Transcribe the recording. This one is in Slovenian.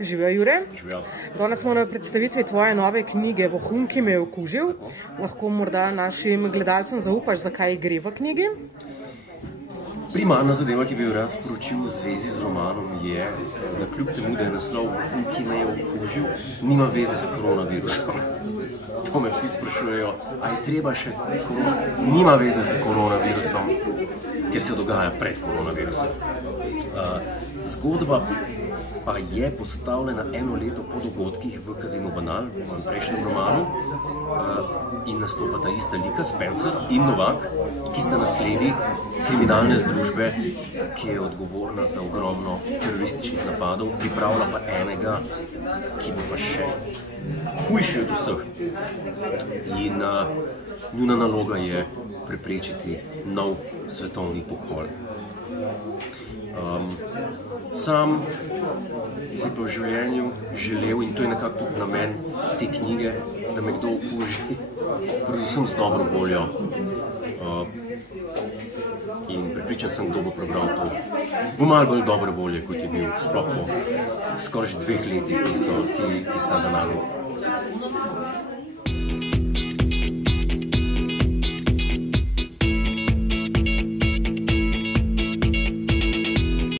Živijo, Jure. Živijo. Danes smo na predstavitvi tvoje nove knjige Vohun, ki me je okužil. Lahko morda našim gledalcem zaupaš, zakaj gre v knjigi? Primarna zadeva, ki bi jo rad sporočil v zvezi z romanom, je, da kljub temu, da je naslov Vohun, ki me je okužil, nima veze s koronavirusom. To me vsi sprašujejo, a je treba še korona? Nima veze s koronavirusom, ker se dogaja pred koronavirusom. Zgodba pa je postavljena 1 leto po dogodkih v Casino Banal, v prejšnjem romanu, in nastopa ta ista lika, Spencer in Novak, ki sta nasledi kriminalne združbe, ki je odgovorna za ogromno terorističnih napadov, pripravlja pa enega, ki bo pa še hujši od vseh. In njuna naloga je preprečiti nov svetovni pokol. Sam si pa v življenju želel, in to je nekako tudi namen te knjige, da me kdo okuži, predvsem z dobro voljo. In prepričan sem, kdo bo prebral to. Bo malo bolj dobre volje, kot je bil sploh po skoraj 2 letih, ki sta za nami.